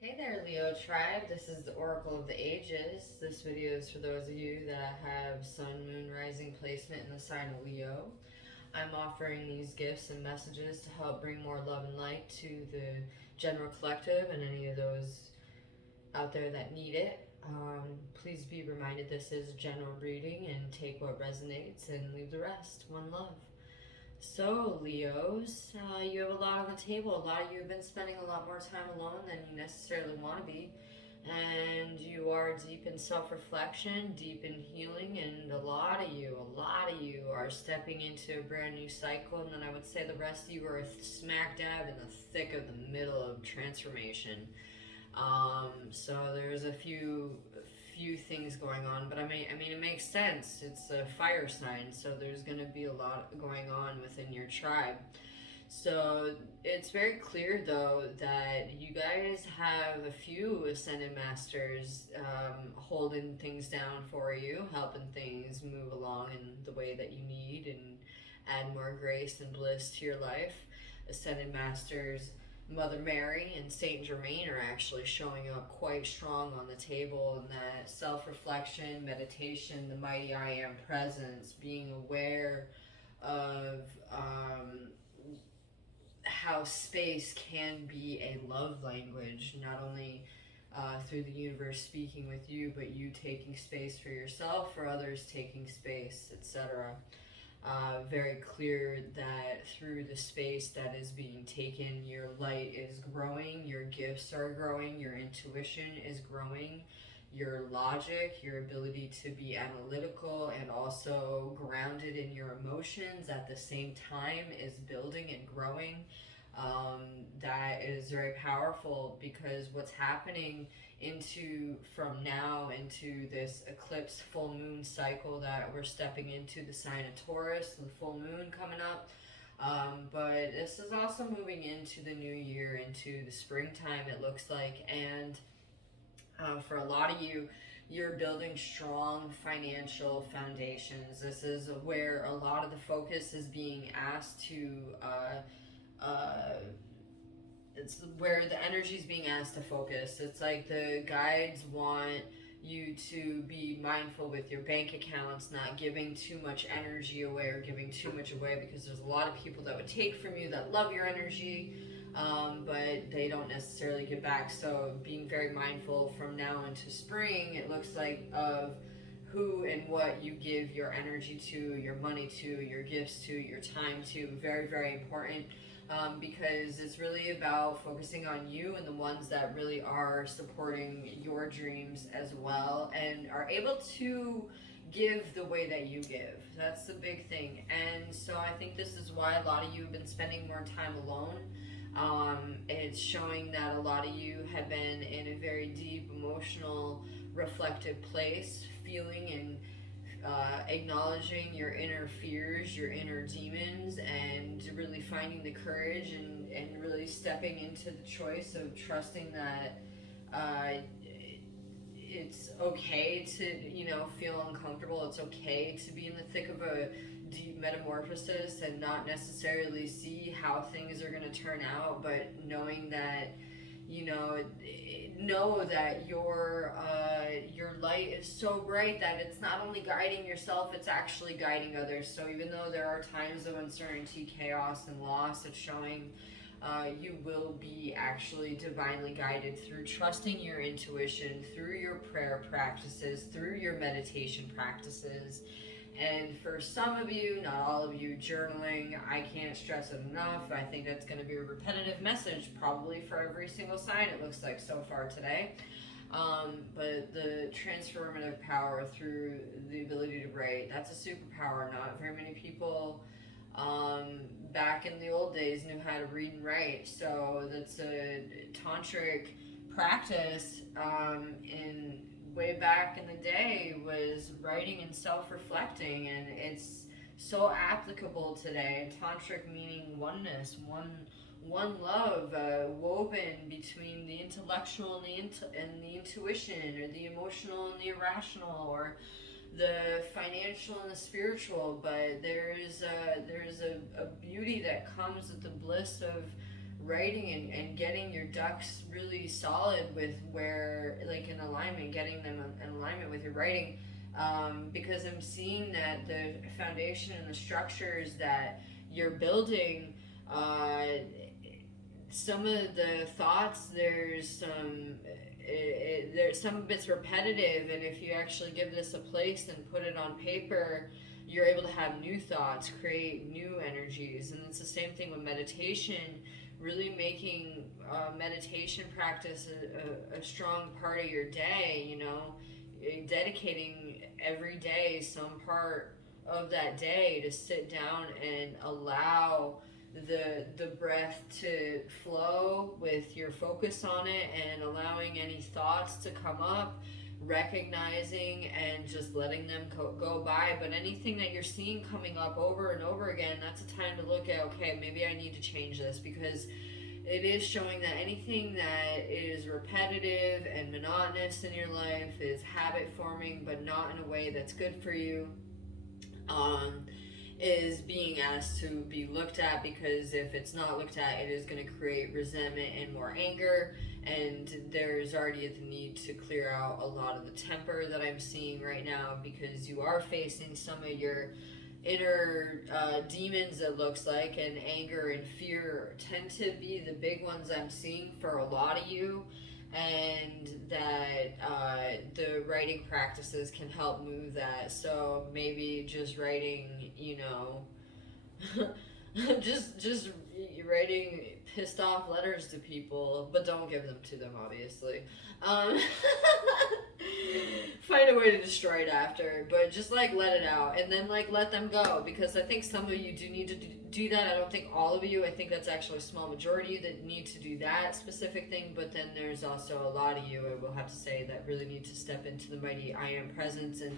Hey there, Leo Tribe. This is the Oracle of the Ages. This video is for those of you that have Sun, Moon, Rising placement in the sign of Leo. I'm offering these gifts and messages to help bring more love and light to the general collective and any of those out there that need it. Please be reminded this is a general reading and take what resonates and leave the rest. One love. So, Leos, you have a lot on the table. A lot of you have been spending a lot more time alone than you necessarily want to be. And you are deep in self reflection, deep in healing, and a lot of you are stepping into a brand new cycle. And then I would say the rest of you are smack dab in the thick of the middle of transformation. So there's a few things going on, but I mean it makes sense. It's a fire sign, so there's going to be a lot going on within your tribe. So it's very clear though that you guys have a few ascended masters holding things down for you, helping things move along in the way that you need and add more grace and bliss to your life. Ascended masters Mother Mary and Saint Germain are actually showing up quite strong on the table in that self-reflection, meditation, the mighty I am presence, being aware of how space can be a love language, not only through the universe speaking with you, but you taking space for yourself, for others taking space, etc. Very clear that through the space that is being taken, your light is growing, your gifts are growing, your intuition is growing, your logic, your ability to be analytical and also grounded in your emotions at the same time is building and growing. That is very powerful because what's happening from now into this eclipse full moon cycle that we're stepping into the sign of Taurus, the full moon coming up. But this is also moving into the new year, into the springtime, it looks like. And for a lot of you, you're building strong financial foundations. This is where a lot of the focus is being asked to uh, it's where the energy is being asked to focus. It's like the guides want you to be mindful with your bank accounts, not giving too much energy away or giving too much away, because there's a lot of people that would take from you that love your energy, but they don't necessarily give back. So being very mindful from now into spring, it looks like, of who and what you give your energy to, your money to, your gifts to, your time to. Very, very important, because it's really about focusing on you and the ones that really are supporting your dreams as well and are able to give the way that you give. That's the big thing. And so I think this is why a lot of you have been spending more time alone. It's showing that a lot of you have been in a very deep, emotional, reflective place, feeling and acknowledging your inner fears, your inner demons, and really finding the courage and really stepping into the choice of trusting that it's okay to, feel uncomfortable. It's okay to be in the thick of a deep metamorphosis and not necessarily see how things are going to turn out, but knowing that know that your light is so bright that it's not only guiding yourself, it's actually guiding others. So even though there are times of uncertainty, chaos, and loss, it's showing you will be actually divinely guided through trusting your intuition, through your prayer practices, through your meditation practices. And for some of you, not all of you, journaling, I can't stress it enough. I think that's going to be a repetitive message probably for every single sign, it looks like, so far today. But the transformative power through the ability to write, that's a superpower. Not very many people back in the old days knew how to read and write. So that's a tantric practice in way back in the day, was writing and self-reflecting, and it's so applicable today. Tantric meaning oneness, one love, woven between the intellectual and the intuition, or the emotional and the irrational, or the financial and the spiritual. But there's a beauty that comes with the bliss of writing and getting your ducks really solid with where, like in alignment, getting them in alignment with your writing. Because I'm seeing that the foundation and the structures that you're building, uh, some of the thoughts, there's some of it's repetitive, and if you actually give this a place and put it on paper, you're able to have new thoughts, create new energies. And it's the same thing with meditation, really making meditation practice a strong part of your day, dedicating every day some part of that day to sit down and allow the breath to flow with your focus on it, and allowing any thoughts to come up, recognizing and just letting them go by. But anything that you're seeing coming up over and over again, that's a time to look at, okay, maybe I need to change this, because it is showing that anything that is repetitive and monotonous in your life is habit forming, but not in a way that's good for you. Is being asked to be looked at, because if it's not looked at, it is going to create resentment and more anger. And there's already the need to clear out a lot of the temper that I'm seeing right now, because you are facing some of your inner demons, it looks like, and anger and fear tend to be the big ones I'm seeing for a lot of you. And that the writing practices can help move that. So maybe just writing, just writing pissed off letters to people, but don't give them to them, obviously. Find a way to destroy it after, but just let it out, and then let them go, because I think some of you do need to do that. I don't think all of you. I think that's actually a small majority of you that need to do that specific thing, but then there's also a lot of you, I will have to say, that really need to step into the mighty I am presence and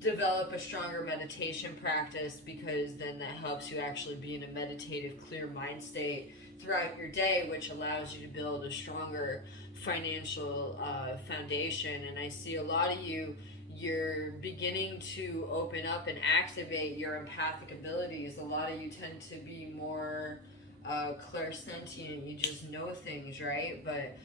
develop a stronger meditation practice, because then that helps you actually be in a meditative, clear mind state throughout your day, which allows you to build a stronger financial foundation. And I see a lot of you're beginning to open up and activate your empathic abilities. A lot of you tend to be more clairsentient. You just know things, right? But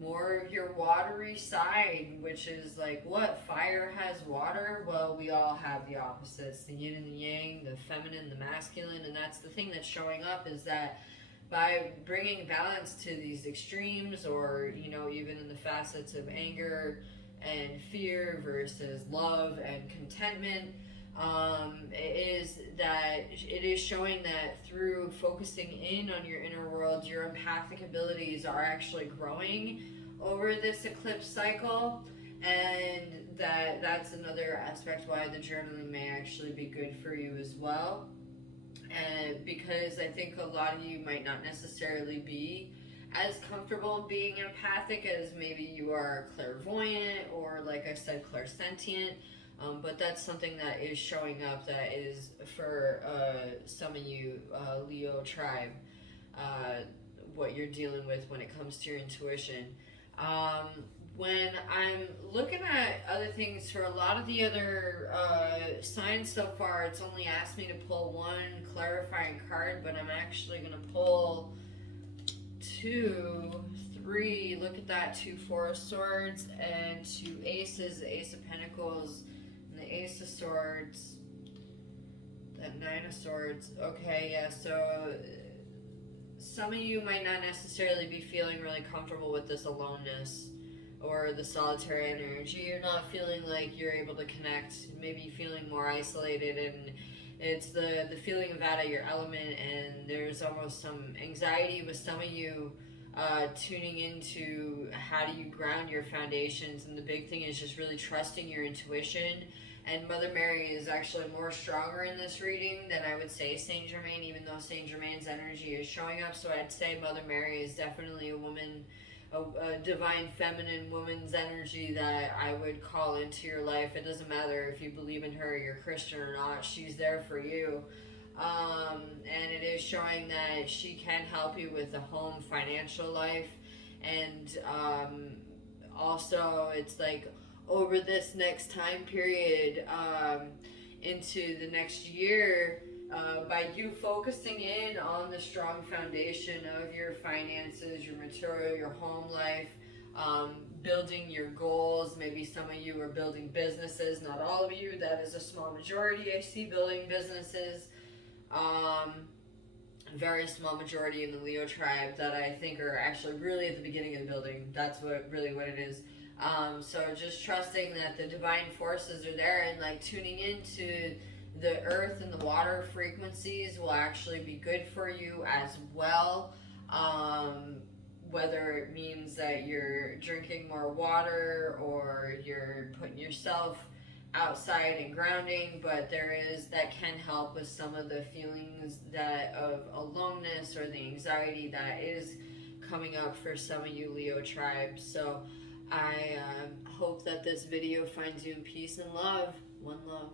more of your watery side, which is like, what? Fire has water? Well, we all have the opposites, the yin and the yang, the feminine, the masculine. And that's the thing that's showing up, is that by bringing balance to these extremes, or even in the facets of anger and fear versus love and contentment, it is showing that through focusing in on your inner world, your empathic abilities are actually growing over this eclipse cycle. And that's another aspect why the journaling may actually be good for you as well. And because I think a lot of you might not necessarily be as comfortable being empathic as maybe you are clairvoyant, or, like I said, clairsentient. But that's something that is showing up, that is for some of you Leo tribe, what you're dealing with when it comes to your intuition. When I'm looking at other things for a lot of the other signs so far, it's only asked me to pull one clarifying card, but I'm actually going to pull 2, 3. Look at that, 2 Four of Swords and 2 Aces, the Ace of Pentacles and the Ace of Swords, that 9 of Swords. Okay, yeah, so some of you might not necessarily be feeling really comfortable with this aloneness or the solitary energy. You're not feeling like you're able to connect, maybe feeling more isolated, and it's the feeling of out of your element, and there's almost some anxiety with some of you tuning into how do you ground your foundations. And the big thing is just really trusting your intuition. And Mother Mary is actually more stronger in this reading than I would say Saint Germain, even though Saint Germain's energy is showing up. So I'd say Mother Mary is definitely a woman, a divine feminine woman's energy that I would call into your life. It doesn't matter if you believe in her, you're Christian or not, she's there for you. And it is showing that she can help you with the home financial life. And also it's like over this next time period, into the next year, by you focusing in on the strong foundation of your finances, your material, your home life, building your goals. Maybe some of you are building businesses, not all of you, that is a small majority I see building businesses. Very small majority in the Leo tribe that I think are actually really at the beginning of the building. That's what it is. So just trusting that the divine forces are there and like tuning into the earth and the water frequencies will actually be good for you as well. Whether it means that you're drinking more water or you're putting yourself outside and grounding, but there is that can help with some of the feelings that of aloneness or the anxiety that is coming up for some of you Leo tribes. So I hope that this video finds you in peace and love. One love.